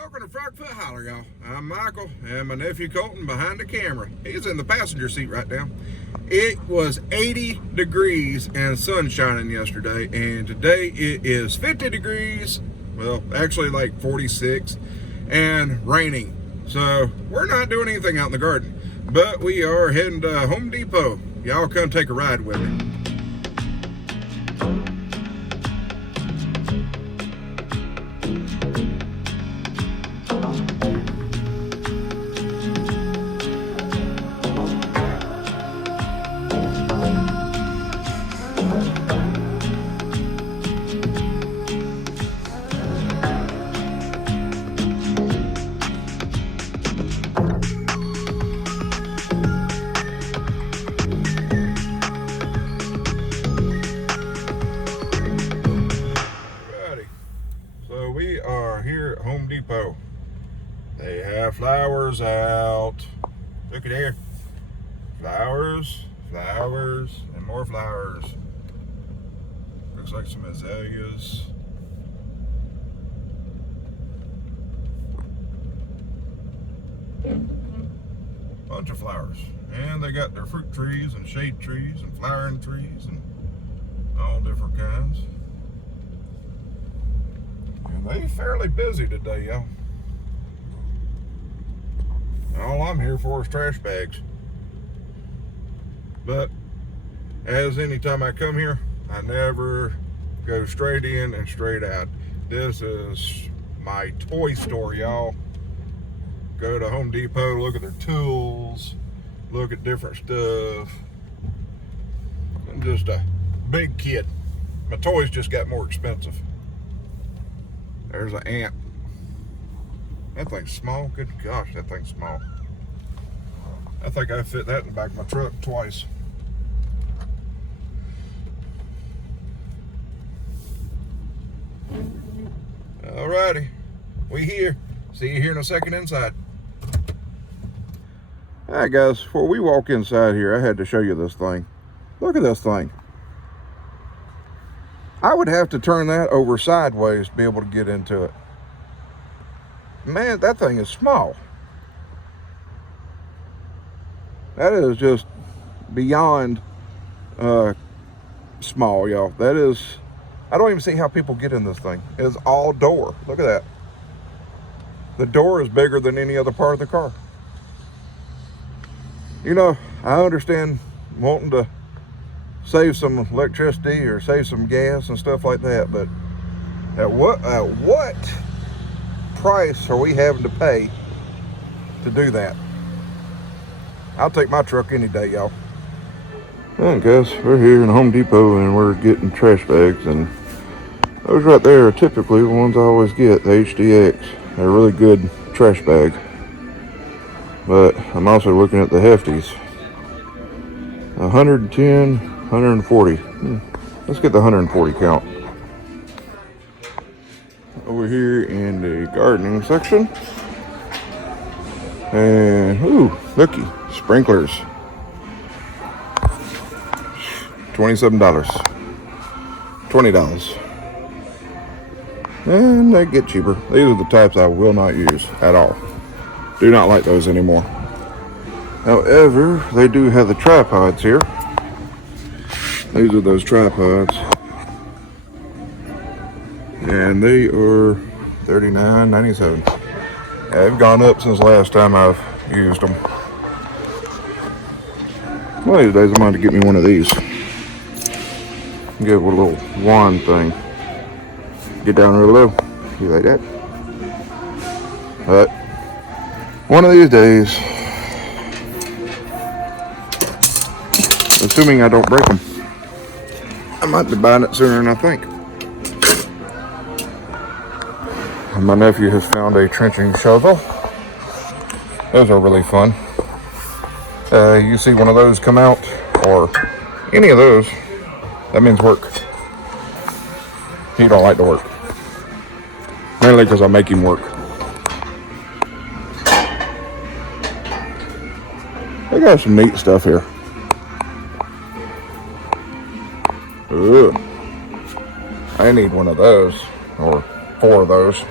Welcome to Frogfoot Holler, y'all. I'm Michael, and my nephew Colton behind the camera. He's in the passenger seat right now. It was 80 degrees and sun shining yesterday, and today it is 50 degrees, well, actually like 46, and raining. So we're not doing anything out in the garden, but we are heading to Home Depot. Y'all come take a ride with me. So we are here at Home Depot. They have flowers out. Look at here. Flowers, flowers, and more flowers. Looks like some azaleas. Bunch of flowers. And they got their fruit trees and shade trees and flowering trees and all different kinds. And they fairly busy today, y'all. All I'm here for is trash bags. But as anytime I come here, I never go straight in and straight out. This is my toy store, y'all. Go to Home Depot, look at their tools, look at different stuff. I'm just a big kid. My toys just got more expensive. There's an ant. That thing's small. Good gosh, that thing's small. I think I fit that in the back of my truck twice. Alrighty, we here. See you here in a second inside. Alright guys, before we walk inside here, I had to show you this thing. Look at this thing. I would have to turn that over sideways to be able to get into it. Man, that thing is small. That is just beyond small, y'all. That is, I don't even see how people get in this thing. It is all door. Look at that. The door is bigger than any other part of the car. You know, I understand wanting to save some electricity or save some gas and stuff like that, but at what price are we having to pay to do that? I'll take my truck any day, y'all. All right, guys, we're here in Home Depot and we're getting trash bags, and those right there are typically the ones I always get, the HDX. They're a really good trash bag. But I'm also looking at the hefties. 110, 140. Let's get the 140 count. Over here in the gardening section. And, ooh, looky, sprinklers. $27. $20. And they get cheaper. These are the types I will not use at all. Do not like those anymore. However, they do have the tripods here. These are those tripods. And they are $39.97. They've gone up since last time I've used them. One of these days I'm going to get me one of these. Get a little wand thing. Get down real low. You like that? But one of these days, assuming I don't break them, I might be buying it sooner than I think. And my nephew has found a trenching shovel. Those are really fun. You see one of those come out, or any of those, that means work. He don't like to work. Mainly because I make him work. They got some neat stuff here. Ugh. I need one of those, or 4 of those.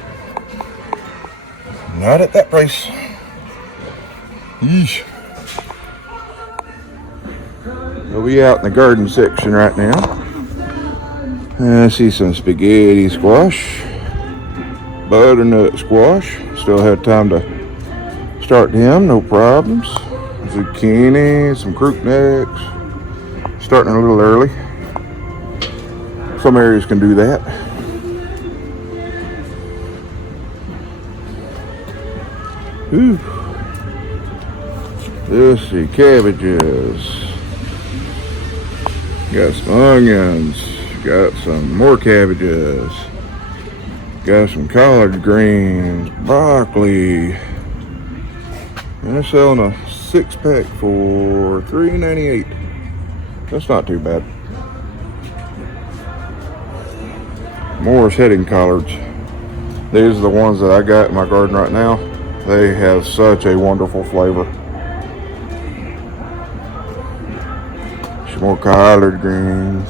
Not at that price. Yeesh. We'll be out in the garden section right now. I see some spaghetti squash, butternut squash. Still had time to start them, no problems. Zucchini, some crooknecks. Starting a little early. Some areas can do that. Ooh. Let's see, cabbages. Got some onions. Got some more cabbages. Got some collard greens, broccoli. And they're selling a 6-pack for $3.98. That's not too bad. Morris Heading collards. These are the ones that I got in my garden right now. They have such a wonderful flavor. Some more collard greens.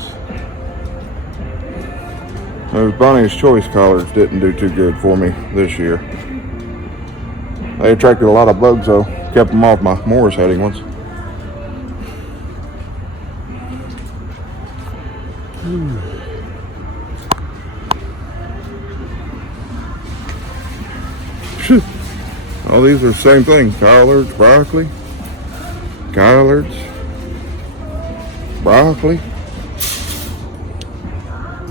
Those Bonnie's Choice collards didn't do too good for me this year. They attracted a lot of bugs though. Kept them off my Morris Heading ones. All these are the same thing. Collards, broccoli, collards, broccoli.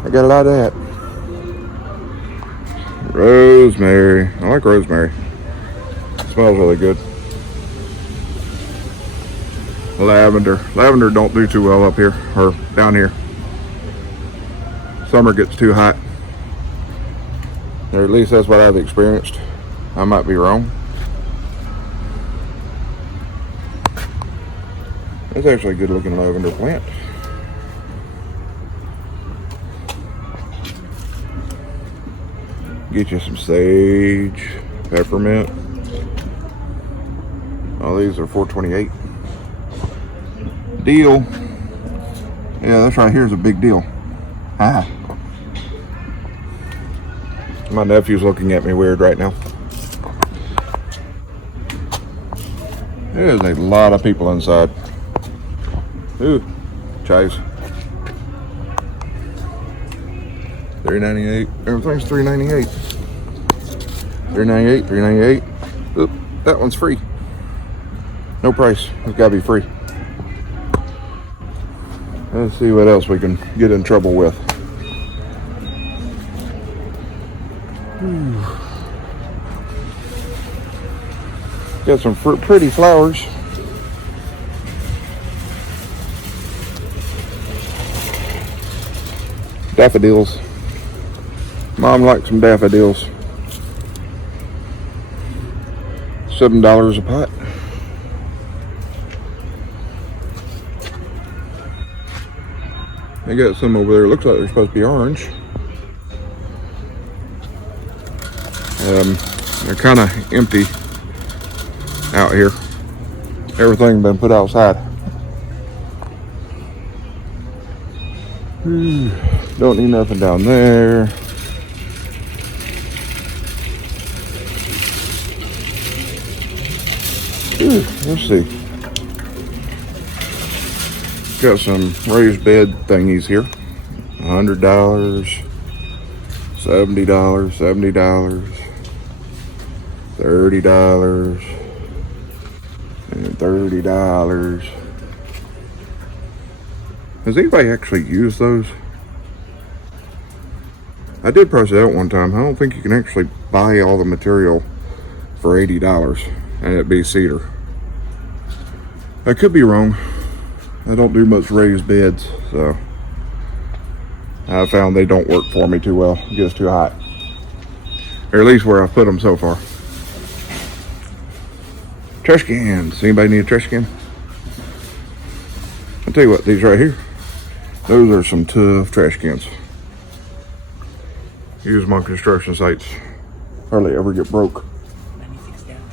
I got a lot of that. Rosemary. I like rosemary. It smells really good. Lavender. Lavender don't do too well up here or down here. Summer gets too hot. Or at least that's what I've experienced. I might be wrong. That's actually a good looking lavender plant. Get you some sage, peppermint. All these are $4.28. Deal. Yeah, that's right here's a big deal. Ah. My nephew's looking at me weird right now. There's a lot of people inside. Ooh, chives. $3.98. Everything's $3.98. $3.98, $3.98. Oop, that one's free. No price. It's gotta be free. Let's see what else we can get in trouble with. Got some pretty flowers. Daffodils. Mom likes some daffodils. $7 a pot. They got some over there. Looks like they're supposed to be orange. They're kind of empty out here. Everything been put outside. Don't need nothing down there. Let's see. Got some raised bed thingies here. $100, $70, $70, $30, and $30. Has anybody actually used those? I did price it out one time. I don't think you can actually buy all the material for $80 and it'd be cedar. I could be wrong. I don't do much raised beds, so I found they don't work for me too well. It gets too hot. Or at least where I've put them so far. Trash cans. Anybody need a trash can? I'll tell you what, these right here, those are some tough trash cans. Use them on construction sites. Hardly ever get broke. 96 gallons.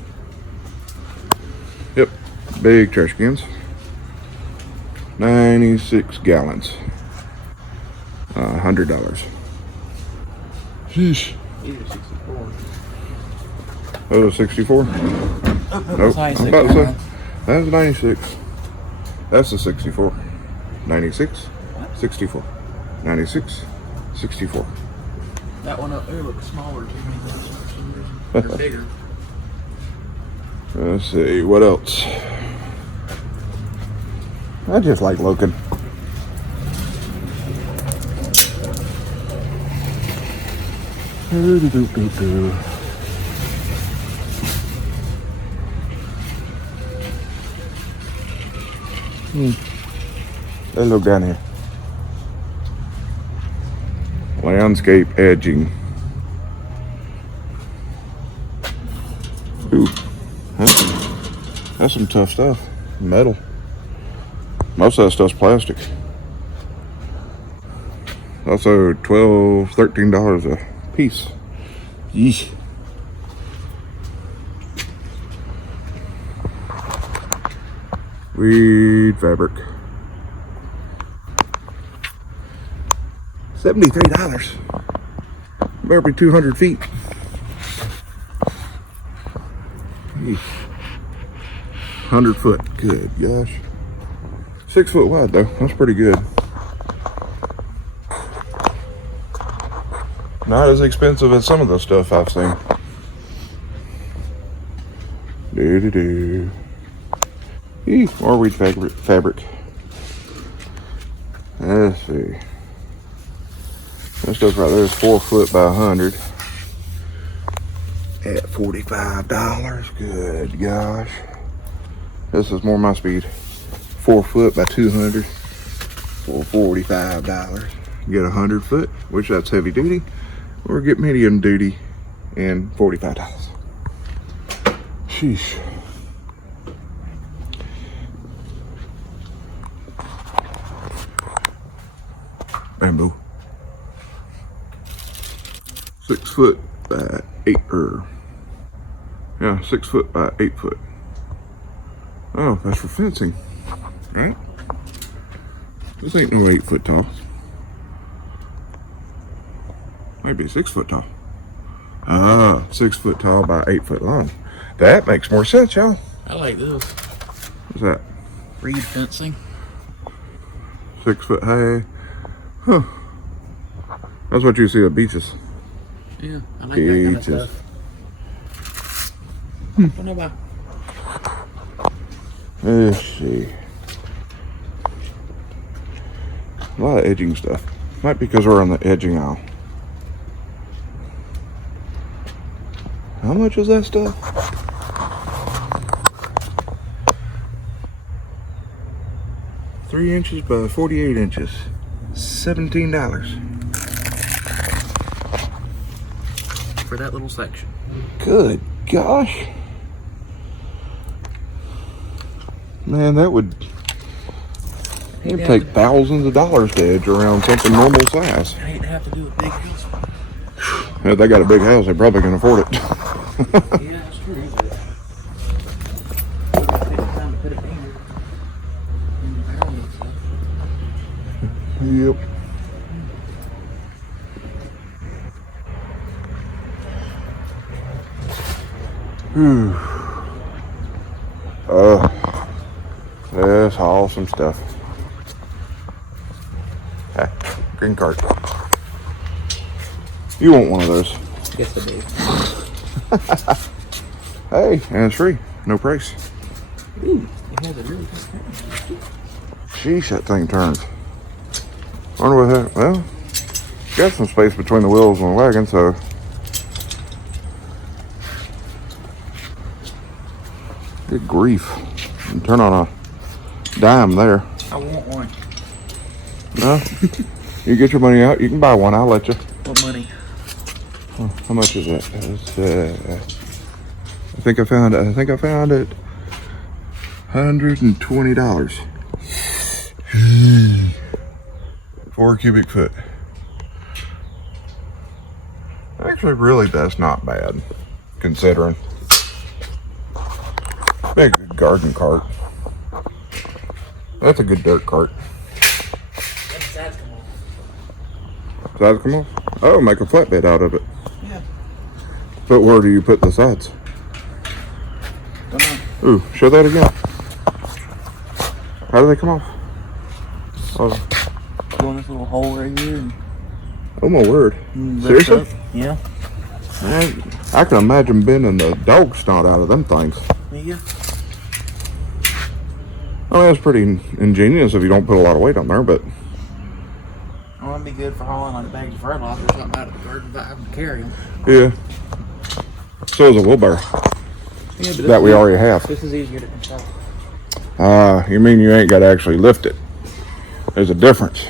Yep, big trash cans. 96 gallons. $100. Sheesh. These are 64. Oh, 64? Nope. I'm about to say, that's 96. That's a 64. 96, 64. 96, 64. That one up there looks smaller to me than or bigger. Let's see, what else? I just like looking. Let's look down here. Landscape edging. Ooh, that's some tough stuff. Metal. Most of that stuff's plastic. Also $12, $13 a piece. Yeesh. Weed fabric. $73. Better be 200 feet. Yeesh. 100 foot. Good gosh. 6 foot wide though. That's pretty good. Not as expensive as some of the stuff I've seen. Do. More weed fabric. Let's see. This stuff right there is 4 foot by 100 at $45. Good gosh. This is more my speed. 4 foot by 200 for $45. Get 100 foot, which that's heavy duty, or get medium duty and $45. Sheesh. Bamboo. 6 foot by 6 foot by 8 foot. Oh, that's for fencing, right? This ain't no 8 foot tall. Might be 6 foot tall. Ah, 6 foot tall by 8 foot long. That makes more sense, y'all. I like this. What's that? Reed fencing. 6 foot high. Huh. That's what you see at beaches. Yeah, I like that kind of stuff. Whatever. Let's see. A lot of edging stuff. Might be because we're on the edging aisle. How much is that stuff? $3 inches by 48 inches. $17. For that little section. Good gosh. Man, that would take thousands of dollars to edge around something normal size. I hate to have to do a big house. If they got a big house, they probably can afford it. Yeah, that's true. But take the time to put it in the ground and stuff. Yep. Whew. That's awesome stuff. Ah, green card. You want one of those? Yes, I do. Hey, and it's free. No price. Ooh, it has a really good camera. Sheesh, that thing turns. Wonder what that, well, got some space between the wheels and the wagon, so. Good grief. You can turn on a dime there. I want one. No? You get your money out, you can buy one, I'll let you. What money? How much is that? I think I found it. $120. 4 cubic foot. Actually, really, that's not bad, considering. Big garden cart. That's a good dirt cart. Let the sides come off. Sides come off? Oh, make a flatbed out of it. Yeah. But where do you put the sides? Ooh, show that again. How do they come off? Oh, Go in this little hole right here. And oh my word. lift Seriously? up. Yeah. I can imagine bending the dog snot out of them things. Yeah. I mean, that's pretty ingenious if you don't put a lot of weight on there, but I want to be good for hauling like bags of fertilizer or something out of the garden, but I can carry them. yeah. So is a wheelbarrow Yeah, but that we already have. This is easier to control. You mean you ain't got to actually lift it? There's a difference.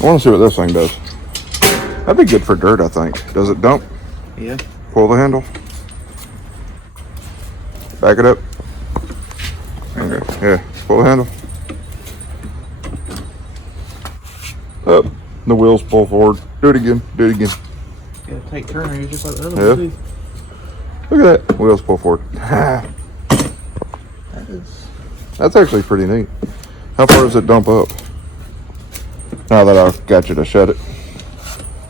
I want to see what this thing does. That'd be good for dirt, I think. Does it dump? Yeah. Pull the handle. Back it up. Okay. Yeah. Pull the handle. Up. The wheels pull forward. Do it again. Do it again. Yeah, take turners just like the other Yeah. one. Too. Look at that. Wheels pull forward. That's actually pretty neat. How far does it dump up? Now that I've got you to shut it.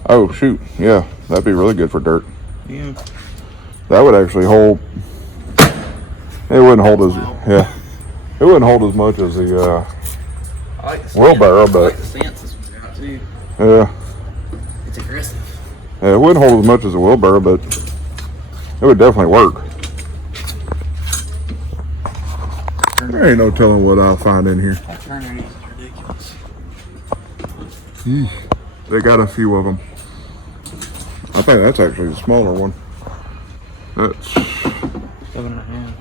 Oh, shoot. Yeah. That'd be really good for dirt. Yeah. That would actually hold. It wouldn't hold as. Yeah. It wouldn't hold as much as the I like the wheelbarrow, stance. but I like the stance this one's got too. yeah. It's aggressive. Yeah, it wouldn't hold as much as a wheelbarrow, but it would definitely work. There ain't no telling what I'll find in here. That turner is ridiculous. They got a few of them. I think that's actually the smaller one. That's 7.5.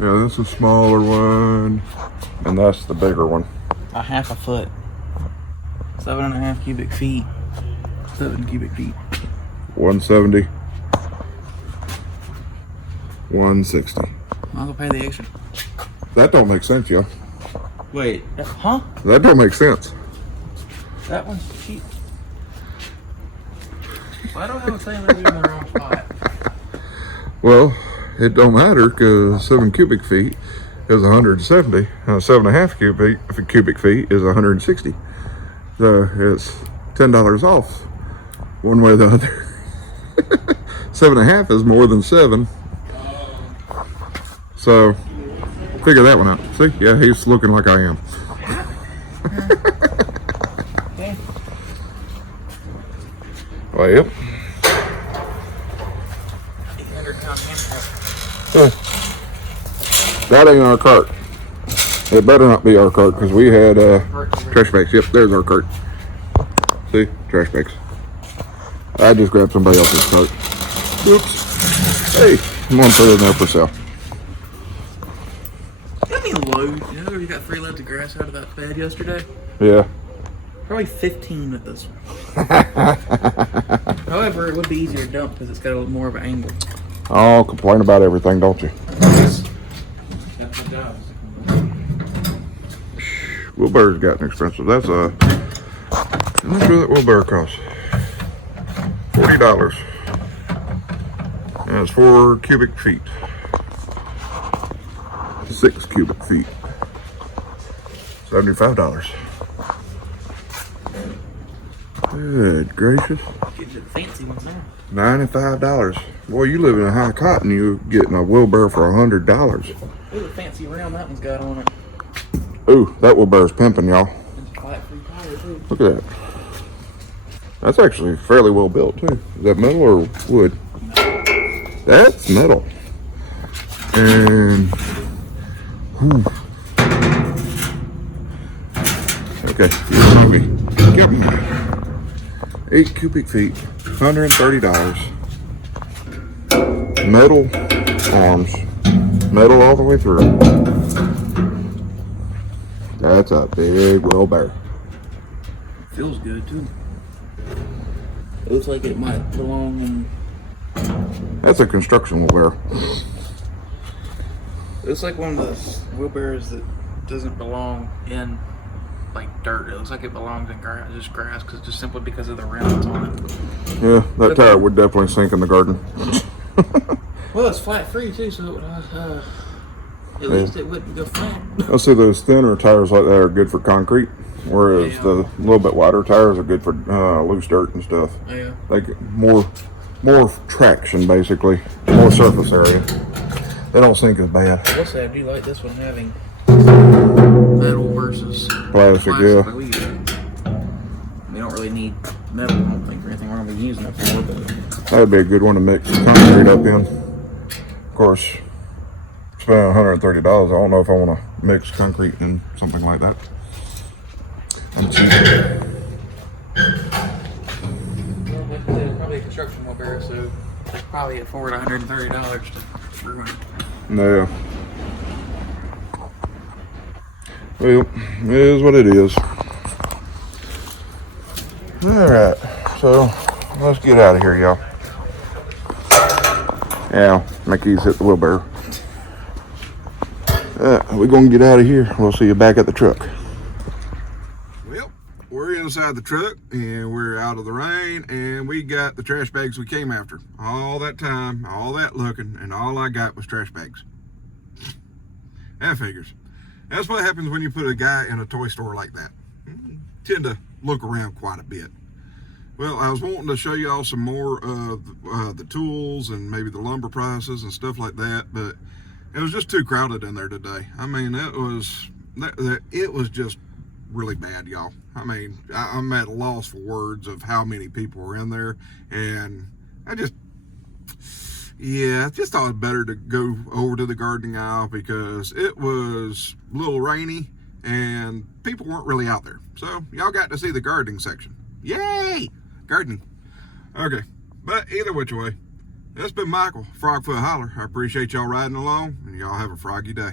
yeah, that's a smaller one, and that's the bigger one. A half a foot. 7.5 cubic feet. 7 cubic feet. 170, 160. I'll go pay the extra. That don't make sense, yo. Wait. Huh? That don't make sense. That one's cheap. Why do I have a saying they're in the wrong spot? Well, it don't matter because 7 cubic feet is 170. 7.5 cubic feet is 160. So it's $10 off one way or the other. 7.5 is more than 7. So figure that one out. See? Yeah, he's looking like I am. Okay. Well, yep. 800-pound handful. That ain't our cart. It better not be our cart because we had trash bags. Yep, there's our cart. See? Trash bags. I just grabbed somebody else's cart. Oops. Hey, I'm gonna put it in there for sale. Got me a load. You know, we got 3 loads of grass out of that bed yesterday. Yeah. Probably 15 with this one. However, it would be easier to dump because it's got a little more of an angle. Oh, complain about everything, don't you? That's my job. Wheelbarrow's gotten expensive. That's a. How much does that wheelbarrow cost? $40. And it's 4 cubic feet. 6 cubic feet. $75. Good gracious. Getting to the fancy ones now. $95. Boy, you live in a high cotton, you're getting a wheelbarrow for $100. Look at the fancy rim that one's got on it. Ooh, that wheelbarrow's pimping, y'all. It's flat free tire too. Look at that. That's actually fairly well built too. Is that metal or wood? That's metal. And okay, give me 8 cubic feet, $130. Metal arms, metal all the way through. That's a big wheelbarrow. Feels good too. It looks like it might belong in. That's a construction wheelbarrow. It's like one of those wheelbarrows that doesn't belong in like dirt. It looks like it belongs in grass, just simply because of the rim that's on it. Yeah, that tire would definitely sink in the garden. Well, it's flat free too, so it would, at least it wouldn't go flat. I see those thinner tires like that are good for concrete, whereas Yeah. the little bit wider tires are good for loose dirt and stuff. Yeah. They get more more traction, basically, more surface area. They don't sink as bad. I will say I do like this one having metal versus Plastic, yeah. Like we don't really need metal, I don't think, or anything we're going to be using it for, but That'd be a good one to mix concrete up in. Of course, spending $130, I don't know if I want to mix concrete in something like that. well, like I said, it's probably a construction wheelbarrow, so they could probably afford $130 to ruin it. Yeah. Well, it is what it is. Alright, so let's get out of here, y'all. Yeah, my keys hit the wheelbarrow. We're gonna get out of here. We'll see you back at the truck. Well, we're inside the truck and we're out of the rain and we got the trash bags we came after. All that time, all that looking, and all I got was trash bags. That figures. That's what happens when you put a guy in a toy store like that. You tend to look around quite a bit. Well, I was wanting to show y'all some more of the tools and maybe the lumber prices and stuff like that, but it was just too crowded in there today. I mean, it was just really bad, y'all. I mean, I'm at a loss for words of how many people were in there, and I just thought it was better to go over to the gardening aisle because it was a little rainy and people weren't really out there. So y'all got to see the gardening section. Yay! Gardening. Okay, but either which way, that's been Michael, Frogfoot Holler. I appreciate y'all riding along, and y'all have a froggy day.